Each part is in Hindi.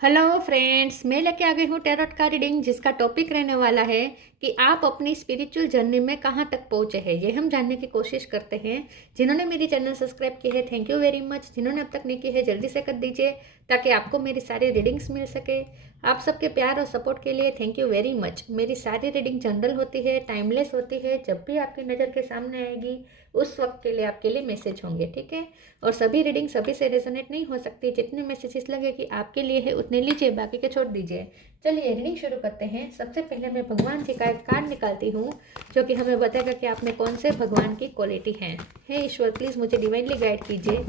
हेलो फ्रेंड्स, मैं लेके आ गई हूँ टैरोट का रीडिंग जिसका टॉपिक रहने वाला है कि आप अपनी स्पिरिचुअल जर्नी में कहाँ तक पहुँचे हैं। ये हम जानने की कोशिश करते हैं। जिन्होंने मेरी चैनल सब्सक्राइब की है, थैंक यू वेरी मच। जिन्होंने अब तक नहीं की है, जल्दी से कर दीजिए ताकि आपको मेरी सारी रीडिंग्स मिल सके। आप सबके प्यार और सपोर्ट के लिए थैंक यू वेरी मच। मेरी सारी रीडिंग जनरल होती है, टाइमलेस होती है। जब भी आपकी नज़र के सामने आएगी उस वक्त के लिए आपके लिए मैसेज होंगे, ठीक है। और सभी रीडिंग सभी से रेजोनेट नहीं हो सकती। जितने मैसेजेस लगे कि आपके लिए है उतने लीजिए, बाकी के छोड़ दीजिए। चलिए रीडिंग शुरू करते हैं। सबसे पहले मैं भगवान जी का एक कार्ड निकालती हूँ जो कि हमें बताएगा कि आप में कौन से भगवान की क्वालिटी है। हे ईश्वर, प्लीज़ मुझे डिवाइनली गाइड कीजिए।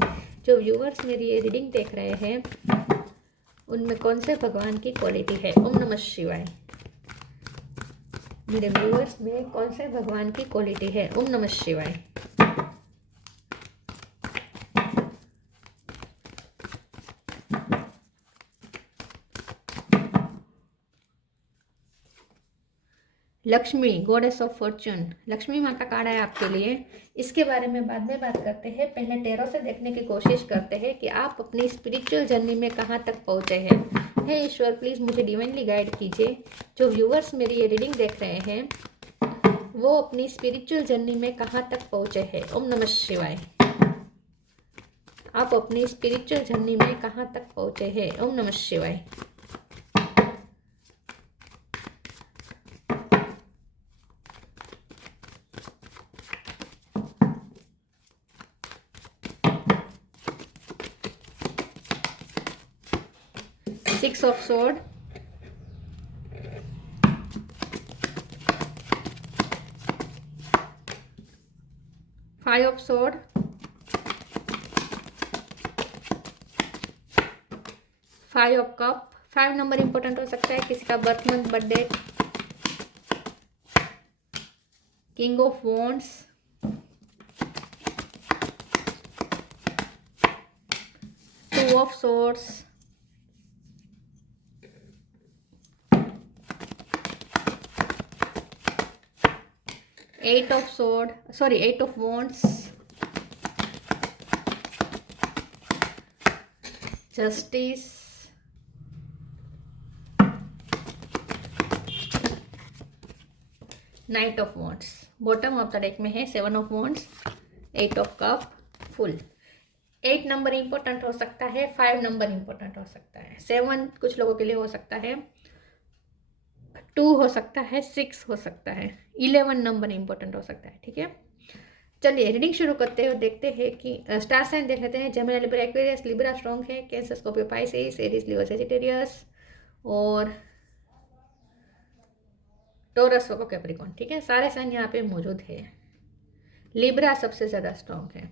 जो व्यूअर्स मेरी ये रीडिंग देख रहे हैं उनमें कौन से भगवान की क्वालिटी है। ओम नमः शिवाय। मेरे व्यूअर्स में कौन से भगवान की क्वालिटी है। ओम नमः शिवाय। Lakshmi, goddess of Fortune, Lakshmi माँ का कार्ड है आपके लिए। इसके बारे में बाद में बात करते हैं। पहले टैरो से देखने की कोशिश करते हैं कि आप अपनी स्पिरिचुअल जर्नी में कहाँ तक पहुँचे हैं। हे ईश्वर, प्लीज़ मुझे डिवाइनली गाइड कीजिए। जो व्यूअर्स मेरी ये रीडिंग देख रहे हैं वो अपनी स्पिरिचुअल जर्नी में कहाँ तक पहुँचे हैं। ओम नमः शिवाय। आप अपनी स्पिरिचुअल जर्नी में कहाँ तक पहुँचे हैं। ओम नमः शिवाय। 6 of sword, 5 of sword, 5 of cup। 5 number important हो सकता है किसी का birth month, birthday. King of wands, 2 of swords, 8 of sword, sorry 8 of wands, justice, 9 of wands। Bottom of the deck में है 7 of wands, 8 of cup, full. 8 number important हो सकता है, 5 नंबर इंपॉर्टेंट हो सकता है, 7 कुछ लोगों के लिए हो सकता है, 2 हो सकता है, 6 हो सकता है, 11 नंबर इंपॉर्टेंट हो सकता है, ठीक है। चलिए रीडिंग शुरू करते हैं और देखते हैं कि स्टार साइन देख लेते हैं। Gemini, Libra, Aquarius. Libra strong है, कैंसर, स्कॉर्पियो, पाइसेस, एरीज, लियो, सेजिटेरियस और टॉरस, वर्गो, कैप्रिकॉर्न, ठीक है। सारे साइन यहाँ पे मौजूद है। लिब्रा सबसे ज़्यादा स्ट्रॉन्ग है।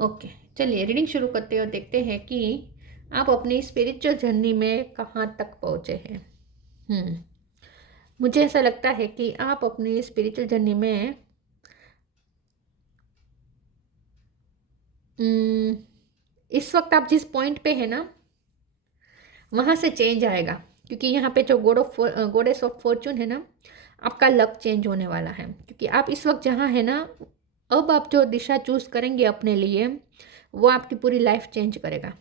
ओके, चलिए रीडिंग शुरू करते हैं और देखते हैं कि आप अपनी स्पिरिचुअल जर्नी में कहाँ तक पहुँचे हैं। मुझे ऐसा लगता है कि आप अपनी स्पिरिचुअल जर्नी में इस वक्त आप जिस पॉइंट पे है ना वहाँ से चेंज आएगा, क्योंकि यहाँ पे जो गॉडेस ऑफ फॉर्चून है ना, आपका लक चेंज होने वाला है। क्योंकि आप इस वक्त जहाँ है ना, अब आप जो दिशा चूज़ करेंगे अपने लिए वो आपकी पूरी लाइफ चेंज करेगा,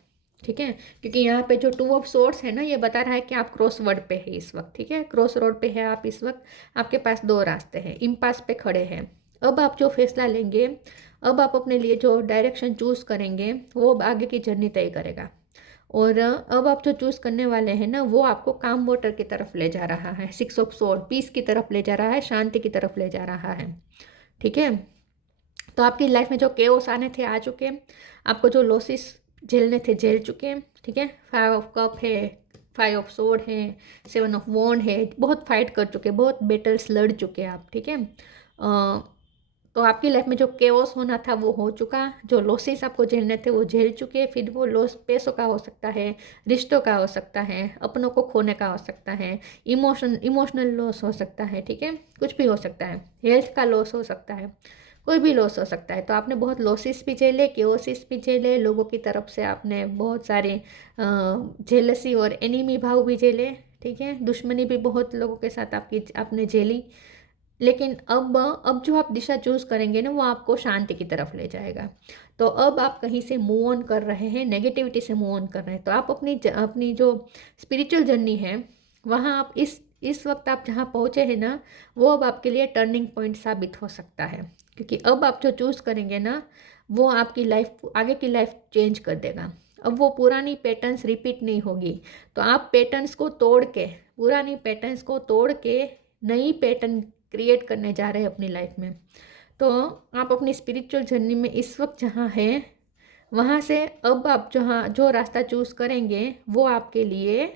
ठीक है। क्योंकि यहाँ पे जो 2 ऑफ सोर्स है ना, ये बता रहा है कि आप क्रॉस वर्ड पे है इस वक्त, ठीक है। क्रॉस रोड पे है आप इस वक्त। आपके पास 2 रास्ते हैं, इम्पास पे खड़े हैं। अब आप जो फैसला लेंगे, अब आप अपने लिए जो डायरेक्शन चूज़ करेंगे वो आगे की जर्नी तय करेगा। और अब आप जो चूज़ करने वाले हैं ना, वो आपको काम वाटर की तरफ ले जा रहा है। 6 ऑफ सोर्ड पीस की तरफ ले जा रहा है, शांति की तरफ ले जा रहा है, ठीक है। तो आपकी लाइफ में जो केओस आने थे आ चुके हैं, आपको जो लॉसेस झेलने थे झेल चुके हैं, ठीक है। 5 ऑफ कप है, 5 ऑफ सोर्ड है, 7 ऑफ वॉन्ड है। बहुत फाइट कर चुके, बहुत बेटल्स लड़ चुके हैं आप, ठीक है। तो आपकी लाइफ में जो केओस होना था वो हो चुका। जो लॉसेस आपको झेलने थे वो झेल चुके। फिर वो लॉस पैसों का हो सकता है, रिश्तों का हो सकता है, अपनों को खोने का हो सकता है, इमोशनल लॉस हो सकता है, ठीक है। कुछ भी हो सकता है, हेल्थ का लॉस हो सकता है, कोई भी लॉस हो सकता है। तो आपने बहुत लॉसेस भी झेले, केओसिस भी झेले, लोगों की तरफ से आपने बहुत सारे जेलसी और एनिमी भाव भी झेले, ठीक है। दुश्मनी भी बहुत लोगों के साथ आपने झेली। लेकिन अब जो आप दिशा चूज़ करेंगे ना, वो आपको शांति की तरफ ले जाएगा। तो अब आप कहीं से मूव ऑन कर रहे हैं, नेगेटिविटी से मूव ऑन कर रहे हैं, तो आप अपनी जो स्पिरिचुअल जर्नी है, वहाँ आप इस वक्त आप जहाँ पहुँचे हैं ना, वो अब आपके लिए टर्निंग पॉइंट साबित हो सकता है। क्योंकि अब आप जो चूज़ करेंगे ना, वो आपकी लाइफ, आगे की लाइफ चेंज कर देगा। अब वो पुरानी पैटर्न्स रिपीट नहीं होगी। तो आप पैटर्न्स को तोड़ के, पुरानी पैटर्न्स को तोड़ के नई पैटर्न क्रिएट करने जा रहे हैं अपनी लाइफ में। तो आप अपनी स्पिरिचुअल जर्नी में इस वक्त जहाँ हैं, वहाँ से अब आप जहाँ जो रास्ता चूज़ करेंगे, वो आपके लिए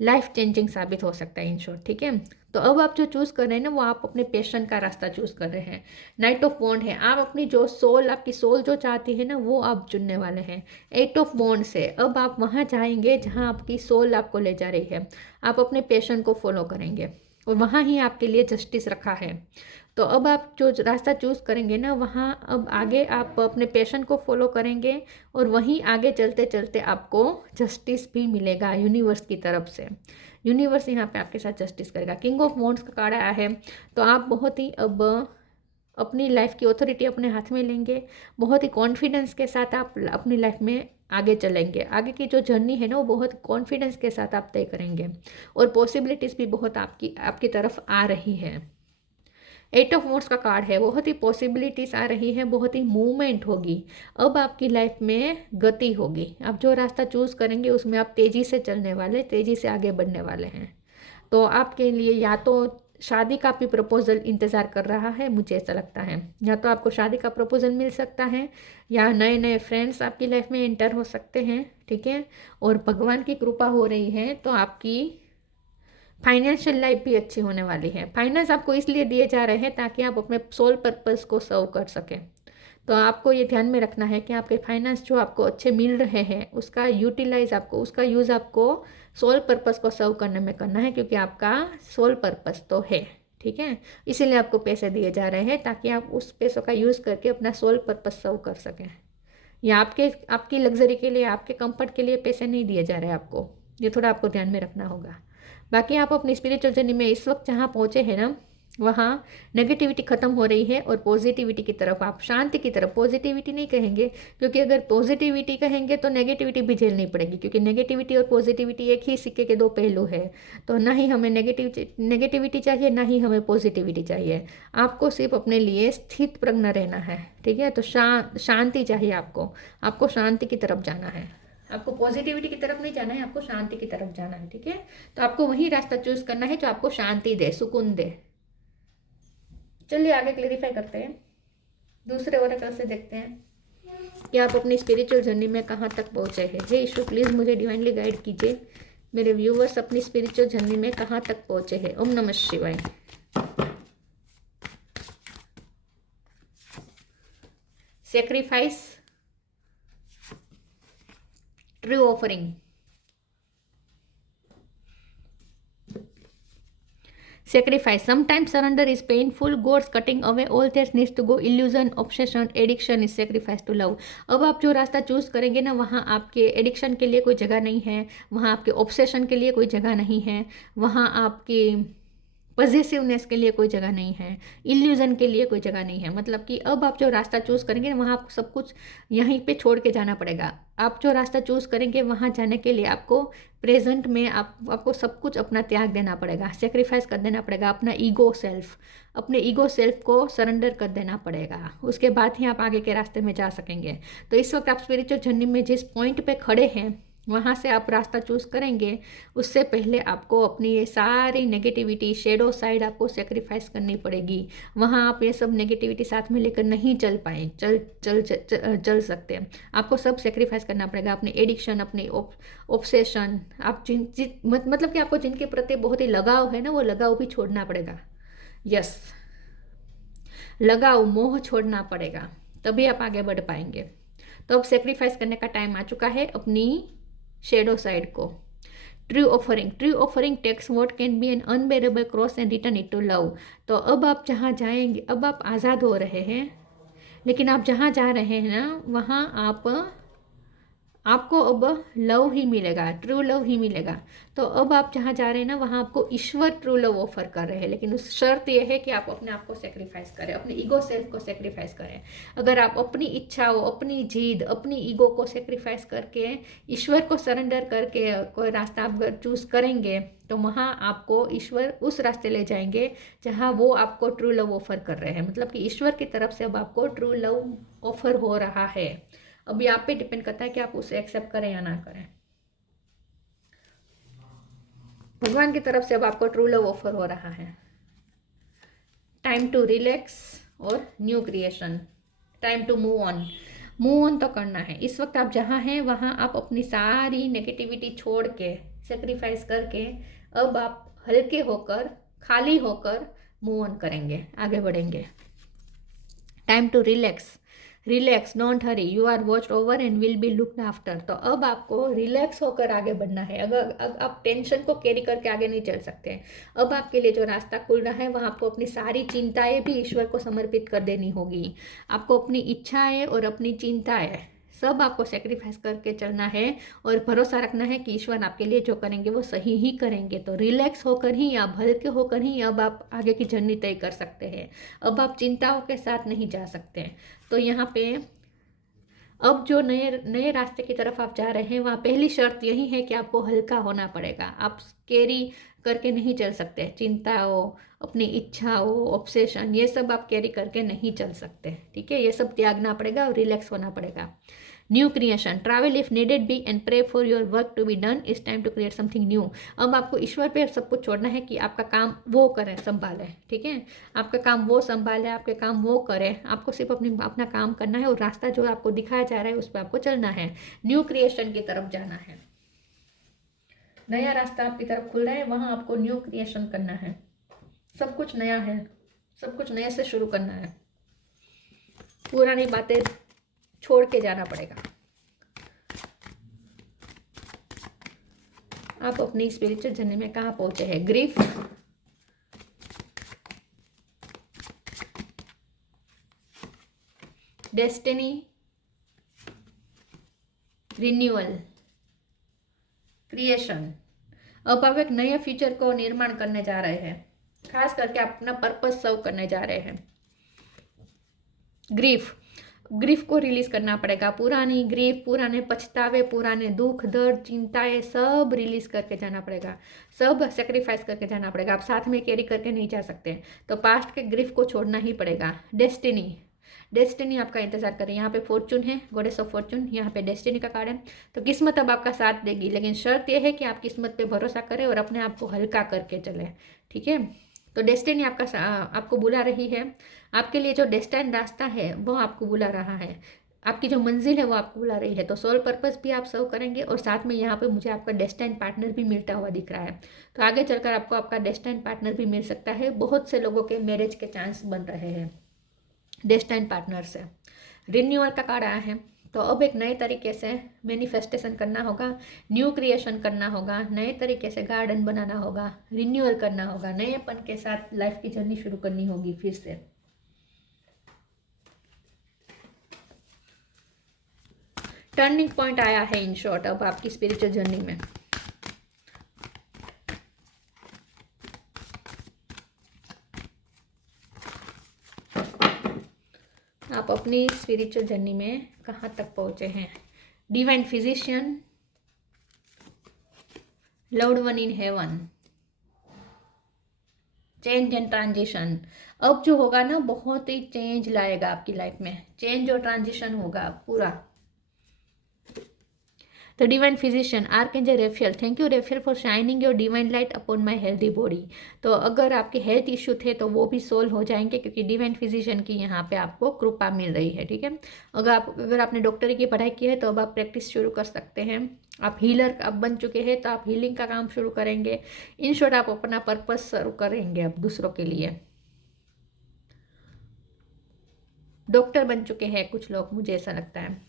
लाइफ चेंजिंग साबित हो सकता है, इन शॉर्ट। ठीक है, तो अब आप जो चूज़ कर रहे हैं ना, वो आप अपने पैशन का रास्ता चूज़ कर रहे हैं। नाइट ऑफ वॉन्ड है, आप अपनी जो सोल, आपकी सोल जो चाहती है ना, वो आप चुनने वाले हैं। एट ऑफ वॉन्ड से अब आप वहाँ जाएंगे जहाँ आपकी सोल आपको ले जा रही है। आप अपने पैशन को फॉलो करेंगे और वहाँ ही आपके लिए जस्टिस रखा है। तो अब आप जो रास्ता चूज़ करेंगे ना, वहाँ अब आगे आप अपने पैशन को फॉलो करेंगे और वहीं आगे चलते चलते आपको जस्टिस भी मिलेगा यूनिवर्स की तरफ से। यूनिवर्स यहाँ पे आपके साथ जस्टिस करेगा। किंग ऑफ वॉन्ड्स का कार्ड आया है, तो आप बहुत ही अब अपनी लाइफ की ऑथोरिटी अपने हाथ में लेंगे। बहुत ही कॉन्फिडेंस के साथ आप अपनी लाइफ में आगे चलेंगे। आगे की जो जर्नी है ना, वो बहुत कॉन्फिडेंस के साथ आप तय करेंगे और पॉसिबिलिटीज़ भी बहुत आपकी तरफ आ रही है। एट ऑफ वॉन्ड्स का कार्ड है, बहुत ही पॉसिबिलिटीज आ रही है, बहुत ही मूवमेंट होगी। अब आपकी लाइफ में गति होगी। आप जो रास्ता चूज़ करेंगे उसमें आप तेज़ी से चलने वाले, तेज़ी से आगे बढ़ने वाले हैं। तो आपके लिए या तो शादी का भी प्रपोजल इंतज़ार कर रहा है, मुझे ऐसा लगता है। या तो आपको शादी का प्रपोजल मिल सकता है, या नए नए फ्रेंड्स आपकी लाइफ में एंटर हो सकते हैं। ठीक है, और भगवान की कृपा हो रही है, तो आपकी फाइनेंशियल लाइफ भी अच्छी होने वाली है। फाइनेंस आपको इसलिए दिए जा रहे हैं ताकि आप अपने सोल पर्पस को सर्व कर सकें। तो आपको ये ध्यान में रखना है कि आपके फाइनेंस जो आपको अच्छे मिल रहे हैं, उसका यूटिलाइज आपको, उसका यूज़ आपको सोल पर्पस को सर्व करने में करना है, क्योंकि आपका सोल पर्पस तो है। ठीक है, इसीलिए आपको पैसे दिए जा रहे हैं ताकि आप उस पैसों का यूज़ करके अपना सोल पर्पस सर्व कर सकें। या आपकी लग्जरी के लिए, आपके कंफर्ट के लिए पैसे नहीं दिए जा रहे हैं आपको। ये थोड़ा आपको ध्यान में रखना होगा। बाकी आप अपनी स्पिरिचुअल जर्नी में इस वक्त जहाँ पहुँचे हैं ना, वहाँ नेगेटिविटी ख़त्म हो रही है और पॉजिटिविटी की तरफ, आप शांति की तरफ, पॉजिटिविटी नहीं कहेंगे, क्योंकि अगर पॉजिटिविटी कहेंगे तो नेगेटिविटी भी झेलनी पड़ेगी, क्योंकि नेगेटिविटी और पॉजिटिविटी एक ही सिक्के के दो पहलू है। तो ना ही हमें नेगेटिविटी चाहिए, ना ही हमें पॉजिटिविटी चाहिए। आपको सिर्फ अपने लिए स्थित प्रज्ञ रहना है। ठीक है, तो शांति चाहिए आपको शांति की तरफ जाना है। आपको पॉजिटिविटी की तरफ नहीं जाना है, आपको शांति की तरफ जाना है। ठीक है, तो आपको वही रास्ता चूज करना है जो आपको शांति दे, सुकून दे। चलिए आगे क्लेरिफाई करते हैं, दूसरे ओरेकल से देखते हैं कि आप अपनी स्पिरिचुअल जर्नी में कहाँ तक पहुँचे हैं। हे ईश्वर, प्लीज़ मुझे डिवाइनली गाइड कीजिए, मेरे व्यूवर्स अपनी स्पिरिचुअल जर्नी में कहाँ तक पहुँचे हैं। ओम नमः शिवाय। Sacrifice, true offering. Sacrifice. Sometimes surrender is painful. God's cutting away all that needs to go. Illusion, obsession, addiction is sacrifice to love. अब आप जो रास्ता चूज करेंगे ना, वहाँ आपके एडिक्शन के लिए कोई जगह नहीं है, वहाँ आपके ऑब्सेशन के लिए कोई जगह नहीं है, वहाँ आपकी पॉजिटिवनेस के लिए कोई जगह नहीं है, इल्यूजन के लिए कोई जगह नहीं है। मतलब कि अब आप जो रास्ता चूज़ करेंगे ना, वहाँ आपको सब कुछ यहीं पे छोड़ के जाना पड़ेगा। आप जो रास्ता चूज़ करेंगे, वहाँ जाने के लिए आपको प्रेजेंट में आपको सब कुछ अपना त्याग देना पड़ेगा, सेक्रीफाइस कर देना पड़ेगा। अपने ईगो सेल्फ को सरेंडर कर देना पड़ेगा। उसके बाद ही आप आगे के रास्ते में जा सकेंगे। तो इस वक्त आप स्पिरिचुअल जर्नी में जिस पॉइंट पे खड़े हैं, वहाँ से आप रास्ता चूज़ करेंगे, उससे पहले आपको अपनी ये सारी नेगेटिविटी, शेडो साइड आपको सेक्रीफाइस करनी पड़ेगी। वहाँ आप ये सब नेगेटिविटी साथ में लेकर नहीं चल पाए, चल सकते। आपको सब सेक्रीफाइस करना पड़ेगा, अपनी एडिक्शन, अपनी ऑब्सेशन, आप मतलब कि आपको जिनके प्रति बहुत ही लगाव है ना, वो लगाव भी छोड़ना पड़ेगा। यस, लगाव, मोह छोड़ना पड़ेगा, तभी आप आगे बढ़ पाएंगे। तो अब सेक्रीफाइस करने का टाइम आ चुका है अपनी शेडो साइड को। True offering takes what can be an unbearable cross and return it to love. तो अब आप जहाँ जाएंगे, अब आप आज़ाद हो रहे हैं, लेकिन आप जहाँ जा रहे हैं ना, वहाँ आपको अब लव ही मिलेगा, ट्रू लव ही मिलेगा। तो अब आप जहाँ जा रहे हैं ना, वहाँ आपको ईश्वर ट्रू लव ऑफर कर रहे हैं, लेकिन उस शर्त यह है कि आप अपने आप को सेक्रीफाइस करें, अपने ईगो सेल्फ को सेक्रीफाइस करें। अगर आप अपनी इच्छाओं, अपनी जिद, अपनी ईगो को सेक्रीफाइस करके, ईश्वर को सरेंडर करके कोई रास्ता आप अगर चूज़ करेंगे, तो वहाँ आपको ईश्वर उस रास्ते ले जाएंगे जहाँ वो आपको ट्रू लव ऑफर कर रहे हैं। मतलब कि ईश्वर की तरफ से अब आपको ट्रू लव ऑफर हो रहा है। अभी आप पे डिपेंड करता है कि आप उसे एक्सेप्ट करें या ना करें। भगवान की तरफ से अब आपको ट्रू लव ऑफर हो रहा है। टाइम टू रिलैक्स और new creation, time to move on. Move on तो करना है। इस वक्त आप जहाँ हैं वहाँ आप अपनी सारी नेगेटिविटी छोड़ के, सेक्रीफाइस करके, अब आप हल्के होकर, खाली होकर मूव ऑन करेंगे, आगे बढ़ेंगे। Time to relax, relax, don't hurry, you are watched over and will be looked after. तो अब आपको रिलैक्स होकर आगे बढ़ना है। अगर आप टेंशन को कैरी करके आगे नहीं चल सकते। अब आपके लिए जो रास्ता खुल रहा है, वहाँ आपको अपनी सारी चिंताएं भी ईश्वर को समर्पित कर देनी होगी। आपको अपनी इच्छाएं और अपनी चिंताएं सब आपको सेक्रीफाइस करके चलना है, और भरोसा रखना है कि ईश्वर आपके लिए जो करेंगे वो सही ही करेंगे। तो रिलैक्स होकर ही, आप हल्के होकर ही अब आप आगे की जर्नी तय कर सकते हैं। अब आप चिंताओं के साथ नहीं जा सकते। तो यहाँ पे अब जो नए नए रास्ते की तरफ आप जा रहे हैं, वहाँ पहली शर्त यही है कि आपको हल्का होना पड़ेगा। आप कैरी करके नहीं चल सकते। चिंताओं, अपनी इच्छाओं, ऑब्सेशन, ये सब आप कैरी करके नहीं चल सकते। ठीक है, ये सब त्यागना पड़ेगा और रिलैक्स होना पड़ेगा। New creation, travel if needed be and pray for your work to be done, it's time to create something new. अब आपको ईश्वर पे सब कुछ छोड़ना है कि आपका काम वो करें, संभाले। ठीक है, आपका काम वो संभाले, आपके काम वो करें। आपको सिर्फ अपना काम करना है, और रास्ता जो आपको दिखाया जा रहा है उस पर आपको चलना है। न्यू क्रिएशन की तरफ जाना है। नया रास्ता आपकी तरफ खुल रहा है, वहां आपको न्यू क्रिएशन करना है। सब कुछ नया है, सब कुछ नए से शुरू करना है। पुरानी बातें छोड़ के जाना पड़ेगा। आप अपनी स्पिरिचुअल जर्नी में कहाँ पहुंचे हैं? Grief, destiny, renewal, creation. अब आप एक नए फ्यूचर को निर्माण करने जा रहे हैं। खास करके आप अपना पर्पस सर्व करने जा रहे हैं। ग्रीफ, ग्रीफ को रिलीज करना पड़ेगा। पुरानी ग्रीफ, पुराने पछतावे, पुराने दुख, दर्द, चिंताएं सब रिलीज करके जाना पड़ेगा। सब सेक्रीफाइस करके जाना पड़ेगा। आप साथ में कैरी करके नहीं जा सकते। तो पास्ट के ग्रीफ को छोड़ना ही पड़ेगा। डेस्टिनी, डेस्टिनी आपका इंतजार करे। यहाँ पे फॉर्चून है, गॉडेस ऑफ फॉर्चून, यहाँ पे डेस्टिनी का कार्ड है। तो किस्मत अब आपका साथ देगी, लेकिन शर्त यह है कि आप किस्मत पे भरोसा करें और अपने आप को हल्का करके चलें। ठीक है, तो डेस्टिनी आपको बुला रही है। आपके लिए जो डेस्टाइन रास्ता है वो आपको बुला रहा है। आपकी जो मंजिल है वो आपको बुला रही है। तो सोल पर्पस भी आप सर्व करेंगे, और साथ में यहाँ पे मुझे आपका डेस्टाइन पार्टनर भी मिलता हुआ दिख रहा है। तो आगे चलकर आपको आपका डेस्टाइन पार्टनर भी मिल सकता है। बहुत से लोगों के मैरिज के चांस बन रहे हैं डेस्टाइन पार्टनर से। रिन्यूअल का कार्ड आया है। तो अब एक नए तरीके से मैनिफेस्टेशन करना होगा, न्यू क्रिएशन करना होगा, नए तरीके से गार्डन बनाना होगा, रिन्यूअल करना होगा, नएपन के साथ लाइफ की जर्नी शुरू करनी होगी फिर से। टर्निंग पॉइंट आया है इन शॉर्ट अब आपकी स्पिरिचुअल जर्नी में। आप अपनी स्पिरिचुअल जर्नी में कहाँ तक पहुँचे हैं? Divine physician, loved one in heaven, change and transition. अब जो होगा ना, बहुत ही चेंज लाएगा आपकी लाइफ में। चेंज और ट्रांजिशन होगा पूरा। तो divine physician, archangel Raphael, thank you Raphael for shining your divine light upon my healthy body. तो अगर आपके हेल्थ इश्यू थे तो वो भी सोल्व हो जाएंगे, क्योंकि डिवाइन फिजिशियन की यहाँ पे आपको कृपा मिल रही है। ठीक है, अगर आपने डॉक्टरी की पढ़ाई की है तो अब आप प्रैक्टिस शुरू कर सकते हैं। आप हीलर अब बन चुके हैं तो आप हीलिंग का काम शुरू करेंगे। इन शॉर्ट आप अपना पर्पस सर्व करेंगे अब दूसरों के लिए। डॉक्टर बन चुके हैं कुछ लोग, मुझे ऐसा लगता है।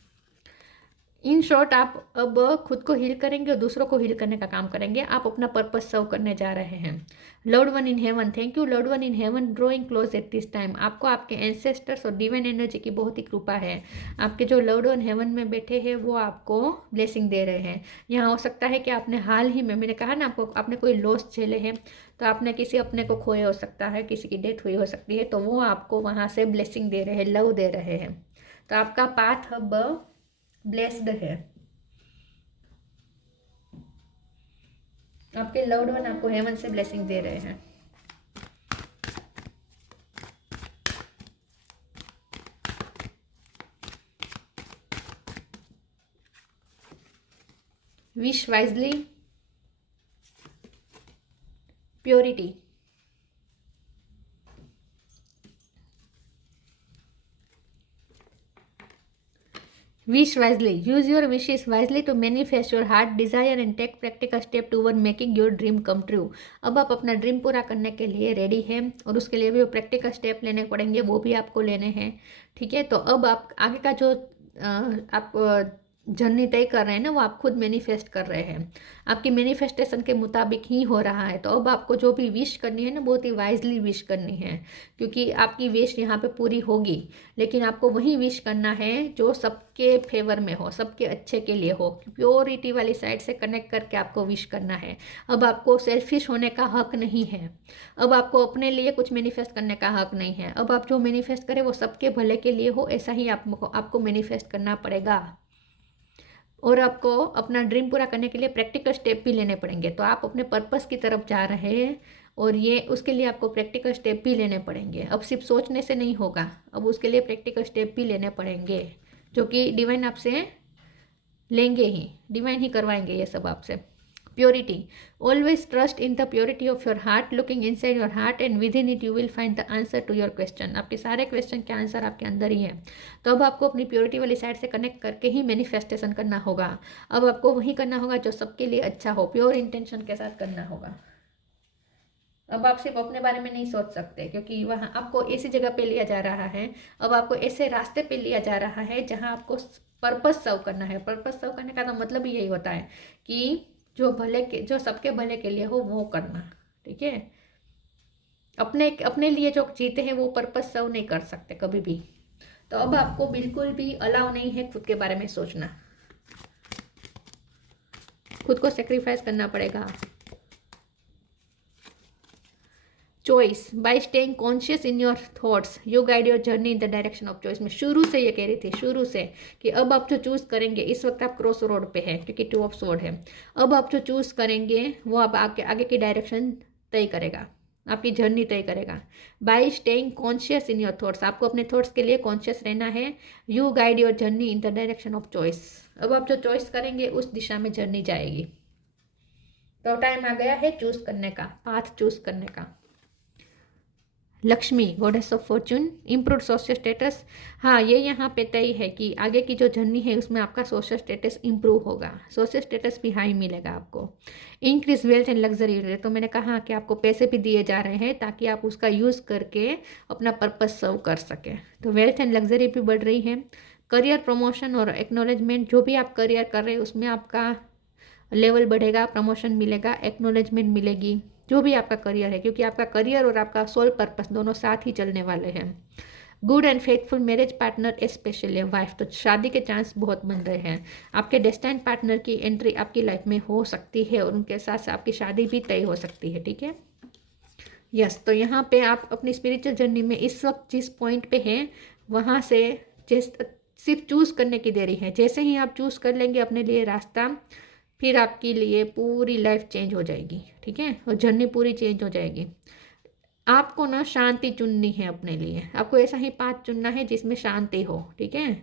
इन शॉर्ट आप अब खुद को हील करेंगे और दूसरों को हील करने का काम करेंगे। आप अपना पर्पस सर्व करने जा रहे हैं। Loved one in heaven, thank you loved one in heaven drawing close at this time. आपको आपके एंसेस्टर्स और डिवाइन एनर्जी की बहुत ही कृपा है। आपके जो लव्ड वन हेवन में बैठे हैं वो आपको ब्लेसिंग दे रहे हैं। यहाँ हो सकता है कि आपने हाल ही में, मैंने कहा ना आपको, आपने कोई लॉस झेले हैं, तो आपने किसी अपने को खोए हो सकता है, किसी की डेथ हुई हो सकती है, तो वो आपको वहाँ से ब्लेसिंग दे रहे हैं, लव दे रहे हैं। तो आपका पाथ अब ब्लेस्ड है। आपके लव्ड वन आपको हेवन से ब्लेसिंग दे रहे हैं। Wish wisely, purity, wish wisely, use your wishes wisely to manifest your heart desire and take practical step toward making your dream come true। अब आप अपना ड्रीम पूरा करने के लिए रेडी हैं और उसके लिए भी प्रैक्टिकल स्टेप लेने पड़ेंगे, वो भी आपको लेने हैं। ठीक है, तो अब आप आगे का जो आप जर्नी तय कर रहे हैं ना, वो आप खुद मैनिफेस्ट कर रहे हैं। आपकी मैनिफेस्टेशन के मुताबिक ही हो रहा है। तो अब आपको जो भी विश करनी है ना, बहुत ही वाइजली विश करनी है, क्योंकि आपकी विश यहाँ पे पूरी होगी। लेकिन आपको वही विश करना है जो सबके फेवर में हो, सबके अच्छे के लिए हो। प्योरिटी वाली साइड से कनेक्ट करके आपको विश करना है। अब आपको सेल्फिश होने का हक नहीं है। अब आपको अपने लिए कुछ मैनिफेस्ट करने का हक नहीं है। अब आप जो मैनिफेस्ट करें वो सबके भले के लिए हो, ऐसा ही आपको मैनिफेस्ट करना पड़ेगा। और आपको अपना ड्रीम पूरा करने के लिए प्रैक्टिकल स्टेप भी लेने पड़ेंगे। तो आप अपने पर्पस की तरफ जा रहे हैं और ये उसके लिए आपको प्रैक्टिकल स्टेप भी लेने पड़ेंगे। अब सिर्फ सोचने से नहीं होगा, अब उसके लिए प्रैक्टिकल स्टेप भी लेने पड़ेंगे, जो कि डिवाइन आपसे लेंगे ही, डिवाइन ही करवाएंगे ये सब आपसे। Purity, always trust in the purity of your heart, looking inside your heart and within it you will find the answer to your question. आपके सारे क्वेश्चन के आंसर आपके अंदर ही है। तो अब आपको अपनी प्योरिटी वाली साइड से कनेक्ट करके ही मैनिफेस्टेशन करना होगा। अब आपको वही करना होगा जो सबके लिए अच्छा हो, प्योर इंटेंशन के साथ करना होगा। अब आप सिर्फ अपने बारे में नहीं सोच सकते, क्योंकि वहाँ आपको ऐसी जगह पे लिया जा रहा है, अब आपको ऐसे रास्ते पे लिया जा रहा है जहाँ आपको पर्पस सर्व करना है। पर्पस सर्व करने का तो मतलब ही यही होता है कि जो सबके भले के लिए हो वो करना। ठीक है, अपने लिए जो जीते हैं वो पर्पस सर्व नहीं कर सकते कभी भी। तो अब आपको बिल्कुल भी अलाउ नहीं है खुद के बारे में सोचना, खुद को सेक्रीफाइस करना पड़ेगा। Choice, bye staying conscious in your thoughts you guide your journey in the direction of choice. मैं शुरू से ये कह रही थी, शुरू से, कि अब आप जो चूज़ करेंगे, इस वक्त आप क्रॉस रोड पे है क्योंकि 2 ऑफ स्वॉर्ड है। अब आप जो चूज़ करेंगे वो आप आगे की डायरेक्शन तय करेगा, आपकी जर्नी तय करेगा। Bye staying conscious in your thoughts, आपको अपने थॉट्स के लिए कॉन्शियस रहना है। You guide your journey in the direction of choice, अब आप जो चॉइस करेंगे उस दिशा में जर्नी जाएगी। तो टाइम आ गया है चूज करने का, पाथ चूज करने का। Lakshmi, goddess of Fortune, improve social status. हाँ, ये यहाँ पे तय है कि आगे की जो जर्नी है उसमें आपका सोशल स्टेटस इम्प्रूव होगा, सोशल स्टेटस भी हाई मिलेगा आपको। इंक्रीज वेल्थ एंड लग्जरी, तो मैंने कहा कि आपको पैसे भी दिए जा रहे हैं ताकि आप उसका यूज़ करके अपना पर्पस सर्व कर सकें। तो वेल्थ एंड लग्जरी भी बढ़ रही है। करियर प्रमोशन और एक्नॉलेजमेंट, जो भी आप करियर कर रहे हैं उसमें आपका लेवल बढ़ेगा, प्रमोशन मिलेगा, एक्नॉलेजमेंट मिलेगी, जो भी आपका करियर है, क्योंकि आपका करियर और आपका सोल पर्पस दोनों साथ ही चलने वाले हैं। Good and faithful marriage partner, specially wife, तो शादी के चांस बहुत बन रहे हैं। आपके डेस्टाइन पार्टनर की एंट्री आपकी लाइफ में हो सकती है और उनके साथ आपकी शादी भी तय हो सकती है। ठीक है, यस। तो यहाँ पे आप अपनी स्पिरिचुअल जर्नी में इस वक्त जिस पॉइंट पे हैं वहाँ से सिर्फ चूज़ करने की देरी है। जैसे ही आप चूज़ कर लेंगे अपने लिए रास्ता, फिर आपके लिए पूरी लाइफ चेंज हो जाएगी। ठीक है, और जर्नी पूरी चेंज हो जाएगी। आपको ना शांति चुननी है अपने लिए, आपको ऐसा ही पाथ चुनना है जिसमें शांति हो। ठीक है,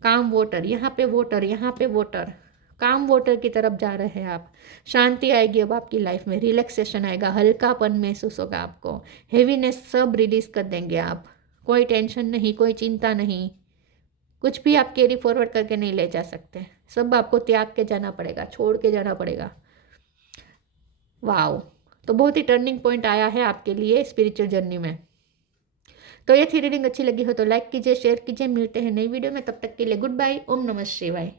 काम वाटर, यहाँ पे वाटर, यहाँ पे वाटर, काम वाटर की तरफ जा रहे हैं आप। शांति आएगी अब आपकी लाइफ में, रिलैक्सेशन आएगा, हल्कापन महसूस होगा आपको, हेवीनेस सब रिलीज कर देंगे आप। कोई टेंशन नहीं, कोई चिंता नहीं, कुछ भी आप कैरी फॉरवर्ड करके नहीं ले जा सकते, सब आपको त्याग के जाना पड़ेगा, छोड़ के जाना पड़ेगा। वाओ, तो बहुत ही टर्निंग पॉइंट आया है आपके लिए स्पिरिचुअल जर्नी में। तो ये थी रीडिंग, अच्छी लगी हो तो लाइक कीजिए, शेयर कीजिए। मिलते हैं नई वीडियो में, तब तक के लिए गुड बाय, ओम नमः शिवाय।